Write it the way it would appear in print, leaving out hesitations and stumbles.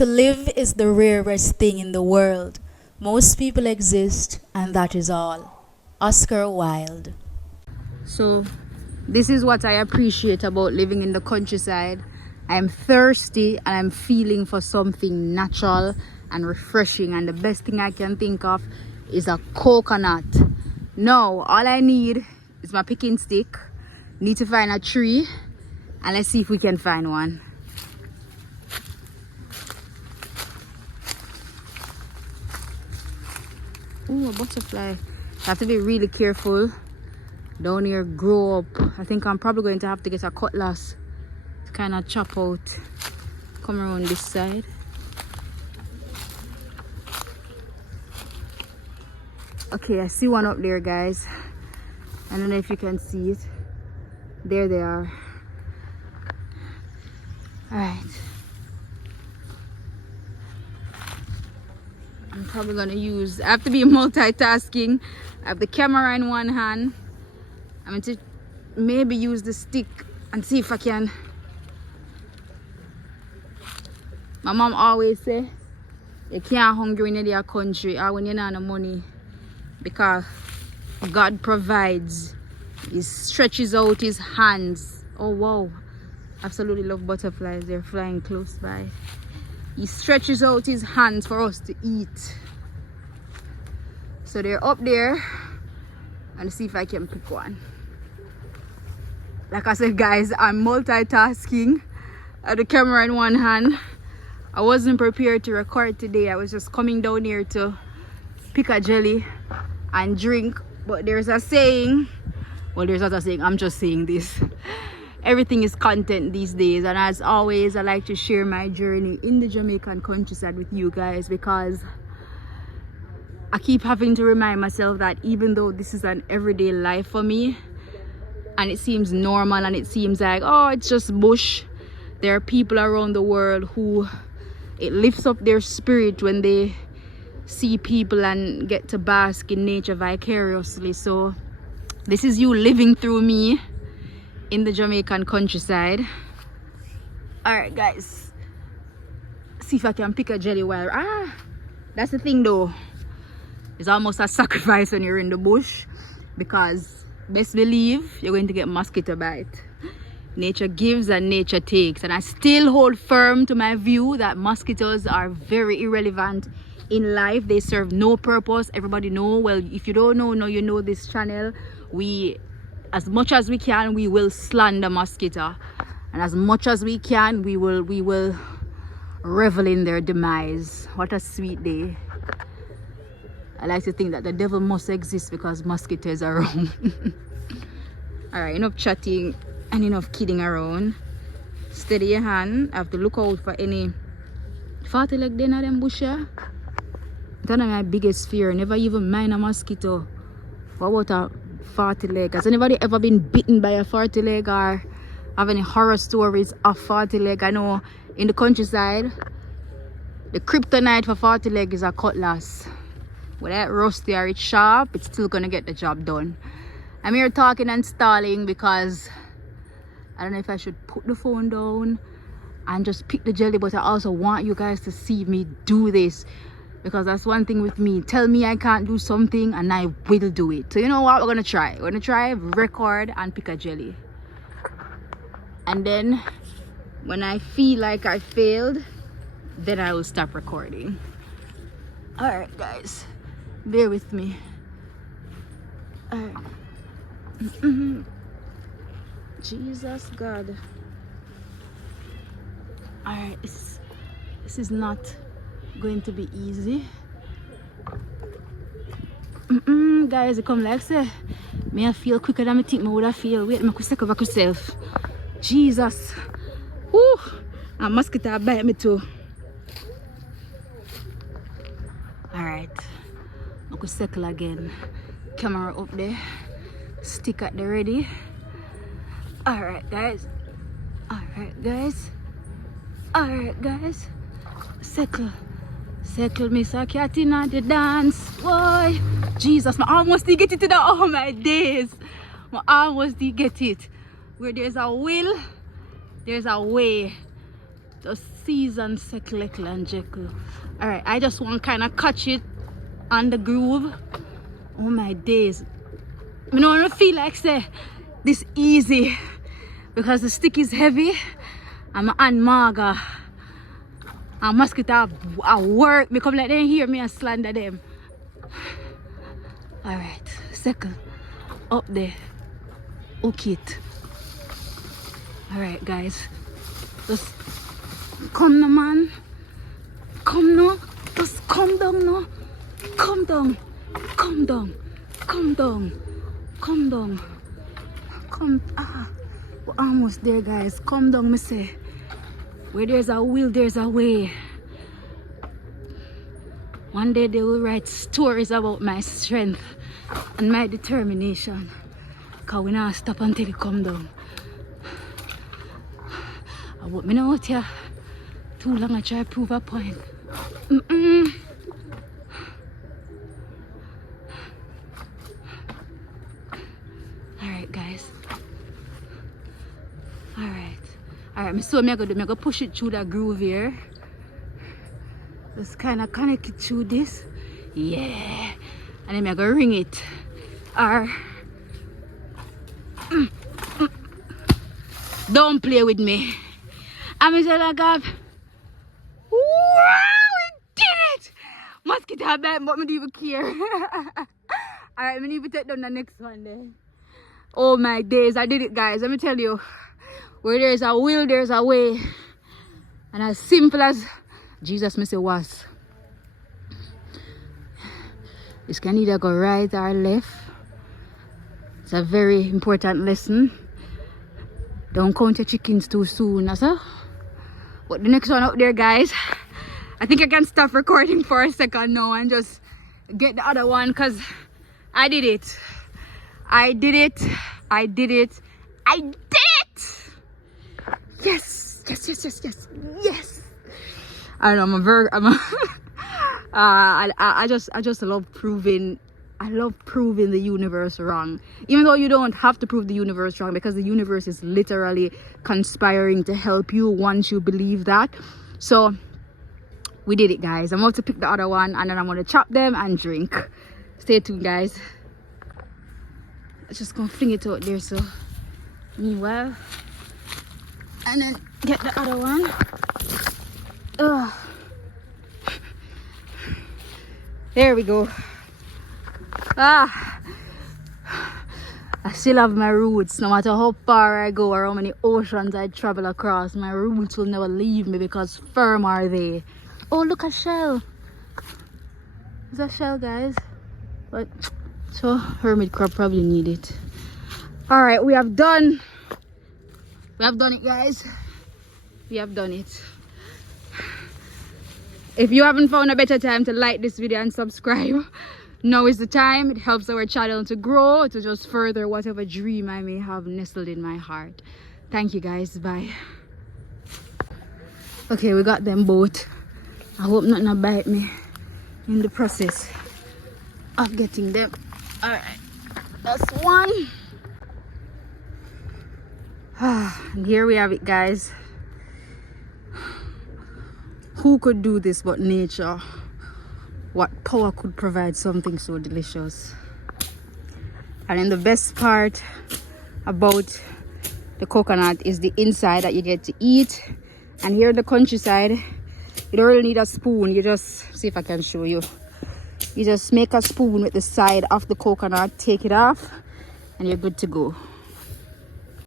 To live is the rarest thing in the world. Most people exist, and that is all. Oscar Wilde. So, this is what I appreciate about living in the countryside. I'm thirsty and I'm feeling for something natural and refreshing, and the best thing I can think of is a coconut. Now, all I need is my picking stick. Need to find a tree, and let's see if we can find one. Ooh, a butterfly. Have to be really careful. Down here, grow up. I think I'm probably going to have to get a cutlass to kind of chop out. Come around this side. Okay, I see one up there, guys. I don't know if you can see it. There they are. Alright. I'm probably gonna I have to be multitasking. I have the camera in one hand. I'm going to maybe use the stick and see if I can. My mom always say, you can't hungry in your country or when you don't have no money, because God provides. He stretches out his hands. Oh wow, absolutely love butterflies. They're flying close by. He stretches out his hands for us to eat. So they're up there, and see if I can pick one. Like I said, guys, I'm multitasking. I have the camera in one hand. I wasn't prepared to record today. I was just coming down here to pick a jelly and drink. But there's a saying, well, there's not a saying, I'm just saying this. Everything is content these days, and as always, I like to share my journey in the Jamaican countryside with you guys, because I keep having to remind myself that even though this is an everyday life for me and it seems normal and it seems like, oh, it's just bush, there are people around the world who it lifts up their spirit when they see people and get to bask in nature vicariously. So this is you living through me in the Jamaican countryside. Alright, guys, see if I can pick a jelly while that's the thing though, it's almost a sacrifice when you're in the bush, because best believe you're going to get mosquito bite. Nature gives and nature takes, and I still hold firm to my view that mosquitoes are very irrelevant in life. They serve no purpose. Everybody know, well, if you don't know, now you know. This channel, we, as much as we can, we will slander mosquito, and as much as we can, we will revel in their demise. What a sweet day. I like to think that the devil must exist because mosquitoes are around. Alright, enough chatting and enough kidding around. Steady your hand. I have to look out for any 40 leg den of them bush here. That's my biggest fear. Never even mind a mosquito. What about a 40 leg? Has anybody ever been bitten by a 40 leg or have any horror stories of 40 leg? I know in the countryside, the kryptonite for 40 leg is a cutlass. Whether it's rusty or it's sharp, it's still gonna get the job done. I'm here talking and stalling because I don't know if I should put the phone down and just pick the jelly, but I also want you guys to see me do this, because that's one thing with me. Tell me I can't do something and I will do it. So you know what, we're gonna try. We're gonna try, record and pick a jelly. And then when I feel like I failed, then I will stop recording. Alright guys, bear with me. Alright. Jesus God. Alright, this is not going to be easy. Guys, it come like say may I feel quicker than I think I would have feel. Wait, I could stick over myself. Jesus. Woo! A mosquito bite me too. Alright, I could circle again. Camera up there, stick at the ready. Alright guys, circle me so I can't in the dance. Boy, Jesus, I almost did get it in all my days. I almost did get it. Where there's a will, there's a way. Just season Seklekle and Jekyll. Alright, I just want kind of catch it on the groove. Oh my days. I don't feel like say this easy because the stick is heavy. I'm an maga. And mosquito at work. Me come like they hear me and slander them. Alright, second. Up there. Hook it. Alright guys. Just come now man. Come now. Just come down now. Come down. Come down. Come down. Come down. Come. We're almost there guys. Come down me say. Where there's a will, there's a way. One day they will write stories about my strength and my determination. Cause we not stop until it come down. I want me know out here too long I try to prove a point. Alright guys. Alright, so I'm gonna push it through that groove here. Just kinda connect it through this. Yeah. And then I'm gonna ring it. Don't play with me. I'm just like, wow, we did it! Mosquito bite, but I don't even care. Alright, I need to take down the next one then. Oh my days, I did it guys. Let me tell you. Where there's a will, there's a way. And as simple as Jesus may say was. This can either go right or left. It's a very important lesson. Don't count your chickens too soon, also. But the next one up there, guys, I think I can stop recording for a second now and just get the other one because I did it. I did it. I did it. I did it! Yes! Yes, yes, yes, yes, yes! I don't know, I just love proving the universe wrong. Even though you don't have to prove the universe wrong because the universe is literally conspiring to help you once you believe that. So we did it guys. I'm about to pick the other one and then I'm gonna chop them and drink. Stay tuned guys. I'm just gonna fling it out there so meanwhile. And then get the other one. Ugh. There we go. I still have my roots. No matter how far I go or how many oceans I travel across, my roots will never leave me because firm are they. Oh, look at shell. It's a shell, guys. But so hermit crab probably need it. All right, we have done it, guys. We have done it. If you haven't found a better time to like this video and subscribe, now is the time. It helps our channel to grow, to just further whatever dream I may have nestled in my heart. Thank you guys. Bye. Okay, we got them both. I hope nothing bite me in the process of getting them. All right, that's one. And here we have it, guys. Who could do this but nature? What power could provide something so delicious? And then the best part about the coconut is the inside that you get to eat. And here in the countryside, you don't really need a spoon. You just, see if I can show you. You just make a spoon with the side of the coconut, take it off, and you're good to go.